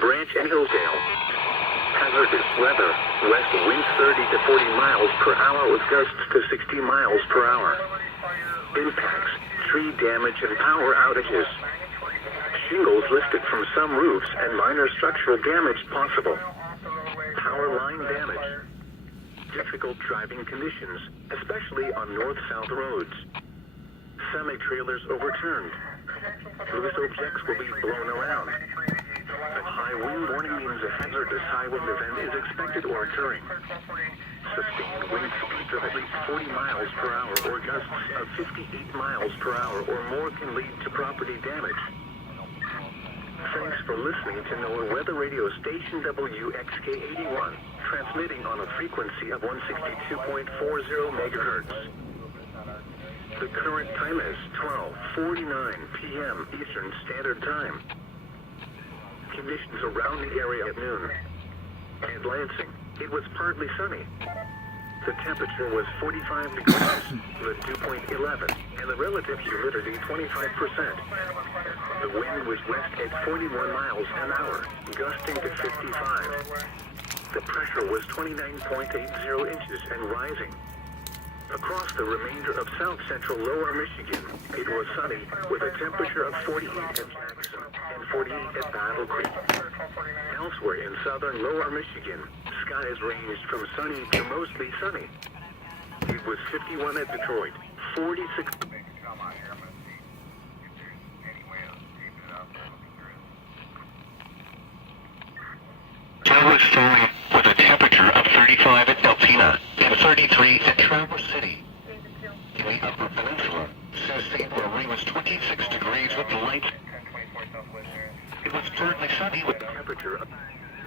Branch and Hillsdale. Hazardous weather. West winds 30 to 40 miles per hour with gusts to 60 miles per hour. Impacts, tree damage and power outages. Shingles lifted from some roofs and minor structural damage possible. Power line damage. Difficult driving conditions, especially on north-south roads. Semi-trailers overturned. Loose objects will be blown around. A high wind warning means a hazardous high wind event is expected or occurring. Sustained wind speeds of at least 40 miles per hour or gusts of 58 miles per hour or more can lead to property damage. Thanks for listening to NOAA Weather Radio Station WXK81, transmitting on a frequency of 162.40 megahertz. The current time is 12:49 p.m. Eastern Standard Time. Conditions around the area at noon. At Lansing, it was partly sunny. The temperature was 45 degrees, the dew point 11, and the relative humidity 25%. The wind was west at 41 miles an hour, gusting to 55. The pressure was 29.80 inches and rising. Across the remainder of south-central lower Michigan, it was sunny with a temperature of 48 at Jackson and 48 at Battle Creek. Elsewhere in southern lower Michigan, skies ranged from sunny to mostly sunny. It was 51 at Detroit, 46... Tower storm with a temperature of 35 at Alpena and 33 at Traverse City. In the Upper Peninsula, Sioux State where rain was 26 degrees with the lights. It was partly sunny with a temperature of...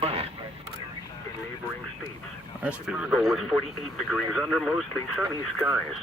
In neighboring states, Chicago was 48 degrees under mostly sunny skies.